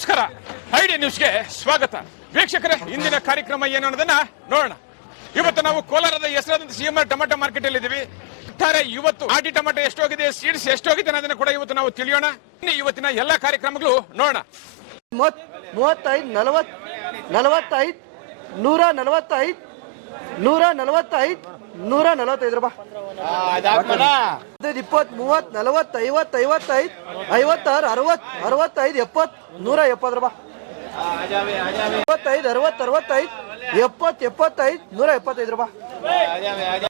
ನಮಸ್ಕಾರ. ಐಡಿ ನ್ಯೂಸ್ಗೆ ಸ್ವಾಗತ. ವೀಕ್ಷಕರೇ, ಇಂದಿನ ಕಾರ್ಯಕ್ರಮ ಏನು ಅನ್ನೋದನ್ನ ನೋಡೋಣ. ಇವತ್ತು ನಾವು ಕೋಲಾರದ ಹೆಸರಾದಂತ C M R tomato market ಅಲ್ಲಿ ಇದೀವಿ ಒಟ್ಟಾರೆ ಇವತ್ತು ಆಟಿ ಟೊಮೆಟೊ ಎಷ್ಟೋಗಿದೆ, ಸೀಡ್ಸ್ ಎಷ್ಟೋಗಿದೆ ಅನ್ನೋದನ್ನ ಕೂಡ ಇವತ್ತು ನಾವು ತಿಳಿಯೋಣ. ಇನ್ನು ಇವತ್ತಿನ ಎಲ್ಲಾ ಕಾರ್ಯಕ್ರಮಗಳು ನೋಡೋಣ. ಮೂವತ್ ಮೂವತ್ತೈದು ನಲವತ್ ನಲವತ್ತೈದು, ನೂರ ನಲವತ್ತೈದು ನೂರ ನಲವತ್ತೈದು ನೂರ ನಲವತ್ತೈದು ರೂಪಾಯಿ ಹದಿನೈದು ಇಪ್ಪತ್ತು ಮೂವತ್ತು ನಲವತ್ತು ಐವತ್ತು ಐವತ್ತೈದು ಐವತ್ತಾರು ಅರವತ್ತು ಅರವತ್ತೈದು ಎಪ್ಪತ್ತು ನೂರ ಎಪ್ಪತ್ತು ರೂಪಾಯಿ ಇಪ್ಪತ್ತೈದು ಅರವತ್ತು ಅರವತ್ತೈದು ಎಪ್ಪತ್ತು ಎಪ್ಪತ್ತೈದು ನೂರ ಎಪ್ಪತ್ತೈದು ರೂಪಾಯಿ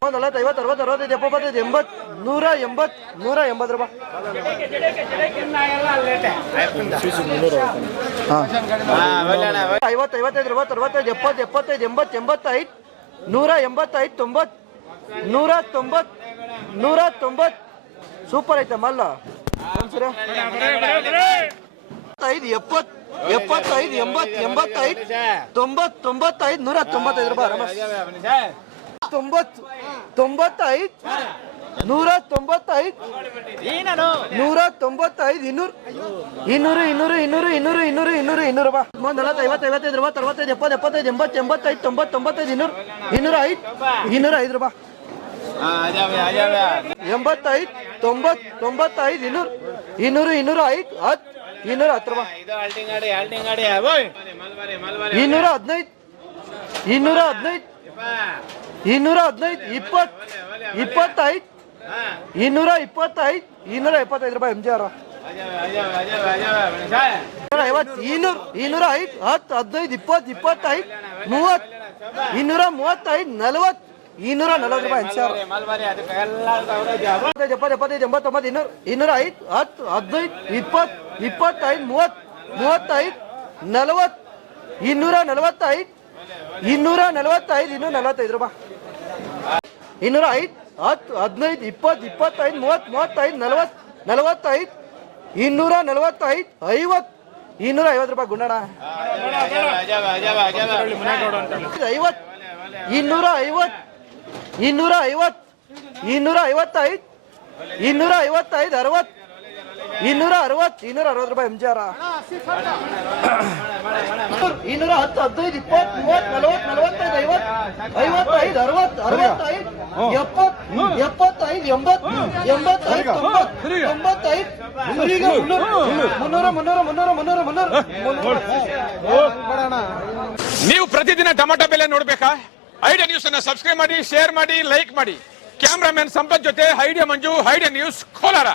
ಒಂದು ನಲವತ್ತು ಐವತ್ತು ಅರವತ್ತು ಅರವತ್ತೈದು ಎಪ್ಪತ್ತೈದು ಎಂಬತ್ತು ನೂರ ಎಂಬತ್ತು ನೂರ ಎಂಬತ್ತು ರೂಪಾಯಿ ಐವತ್ತು ಐವತ್ತೈದು ಅರವತ್ತು ಅರವತ್ತೈದು ಎಪ್ಪತ್ತು ಎಪ್ಪತ್ತೈದು ಎಂಬತ್ತು ಎಂಬತ್ತೈದು ನೂರ ಎಂಬತ್ತೈದು ತೊಂಬತ್ತು ನೂರ ತೊಂಬತ್ತು ನೂರ ತೊಂಬತ್ತು ಸೂಪರ್ ಐತೆ, ಮಲ್ಲ. ಒಂದ್ಸರಿ. ಐದು ಎಪ್ಪತ್ತು ಎಪ್ಪತ್ತೈದು ಎಂಬತ್ತು ಎಂಬತ್ತೈದು ತೊಂಬತ್ತು ತೊಂಬತ್ತೈದು, ನೂರ ತೊಂಬತ್ತೈದು ರೂಪಾಯಿ. ತೊಂಬತ್ತು ತೊಂಬತ್ತೈದು ನೂರ ತೊಂಬತ್ತೈದು ನೂರ ತೊಂಬತ್ತೈದು ಇನ್ನೂರು. ಇನ್ನೂರು ಇನ್ನೂರು ಇನ್ನೂರು ಇನ್ನೂರು ಇನ್ನೂರು ಇನ್ನೂರು ಇನ್ನೂರು ಬಾ. ಒಂದು ನಲವತ್ತು ಐವತ್ತು ಐವತ್ತೈದು ರೂಪಾಯಿ ಅರವತ್ತೈದು ಎಪ್ಪತ್ತು ಎಪ್ಪತ್ತೈದು ಎಂಬತ್ತು ಎಂಬತ್ತೈದು ತೊಂಬತ್ತು ತೊಂಬತ್ತೈದು ಇನ್ನೂರು. ಇನ್ನೂರ ಐದು ಇನ್ನೂರ ಐದು ರೂಪಾಯಿ ಎಂಬತ್ತೈದು ತೊಂಬತ್ತು ತೊಂಬತ್ತೈದು ಇನ್ನೂರು. ಇನ್ನೂರು ಇನ್ನೂರ ಐದು ಹತ್ತು ಇನ್ನೂರ ಹತ್ತು ರೂಪಾಯಿ ಇನ್ನೂರ ಹದಿನೈದು ಇನ್ನೂರ ಹದಿನೈದು ಇನ್ನೂರ ಹದಿನೈದು ಇಪ್ಪತ್ತು ಇಪ್ಪತ್ತೈದು ಇನ್ನೂರ ಇಪ್ಪತ್ತೈದು ಇನ್ನೂರ ಎಪ್ಪತ್ತೈದು ರೂಪಾಯಿ ಎಂ ಜಿ ಆರ್ ಇನ್ನೂರ ಇನ್ನೂರು ಐದು ಹತ್ತು, ಹದಿನೈದು, ಇಪ್ಪತ್ತು, ಇಪ್ಪತ್ತೈದು, ಮೂವತ್ತು, ಇನ್ನೂರ ಮೂವತ್ತೈದು, ನಲವತ್ತು, ಇನ್ನೂರ ನಲವತ್ತು ರೂಪಾಯಿ ಎಂ ಸಿ ಎಪ್ಪತ್ತೈದು ಎಂಬತ್ತೊಂಬತ್ತು, ಇನ್ನೂರ ಇನ್ನೂರ ಐದು ಹತ್ತು, ಹದಿನೈದು, ಇಪ್ಪತ್ತು, ಇಪ್ಪತ್ತೈದು, ಮೂವತ್ತು, ಮೂವತ್ತೈದು, ನಲವತ್ತು, ಇನ್ನೂರ ನಲವತ್ತೈದು ಇನ್ನೂರ ನಲವತ್ತೈದು ಇನ್ನೂರ ನಲವತ್ತೈದು ರೂಪಾಯಿ. ಇನ್ನೂರ ಐದು ಹತ್ತು ಹದಿನೈದು ಇಪ್ಪತ್ತು ಇಪ್ಪತ್ತೈದು ಮೂವತ್ತು ಮೂವತ್ತೈದು ನಲವತ್ತು ನಲವತ್ತೈದು ಇನ್ನೂರ ನಲವತ್ತೈದು ಐವತ್ತು. ಇನ್ನೂರ ಐವತ್ತು ರೂಪಾಯಿ ಗುಂಡಣ ಐವತ್ತು ಇನ್ನೂರ ಐವತ್ತು ಇನ್ನೂರ ಐವತ್ತು ಇನ್ನೂರ ಐವತ್ತೈದು ಇನ್ನೂರ ಐವತ್ತೈದು ಅರವತ್ತು ಇನ್ನೂರ ಅರವತ್ತು ಇನ್ನೂರ ಅರವತ್ತು ರೂಪಾಯಿ ಎಂ ಜಿ ಆರ ಇನ್ನೂರ ಹತ್ತು ಹದಿನೈದು ಇಪ್ಪತ್ತು ಮೂವತ್ತು ನಲವತ್ತು ನಲವತ್ತೈದು ಐವತ್ತು ಐವತ್ತೈದು ಅರವತ್ತು ಅರವತ್ತೈದು ಎಪ್ಪತ್ತು ಎಪ್ಪತ್ತೈದು ಎಂಬತ್ತು ಎಂಬತ್ತೈದು ತೊಂಬತ್ತೈದು ಈಗ ಮುನ್ನೂರ ಮುನ್ನೂರ ಮುನ್ನೂರ ಮುನ್ನೂರ ಮುನ್ನೂರ ನೀವು ಪ್ರತಿದಿನ ಟೊಮೆಟೊ ಬೆಲೆ ನೋಡ್ಬೇಕಾ? ಐಡಿಯಾ ನ್ಯೂಸ್ ಅನ್ನ ಸಬ್ಸ್ಕ್ರೈಬ್ ಮಾಡಿ ಶೇರ್ ಮಾಡಿ ಲೈಕ್ ಮಾಡಿ. ಕ್ಯಾಮ್ರಾಮನ್ ಸಂಪತ್ ಜೊತೆ, idea Manju, idea news Kolar.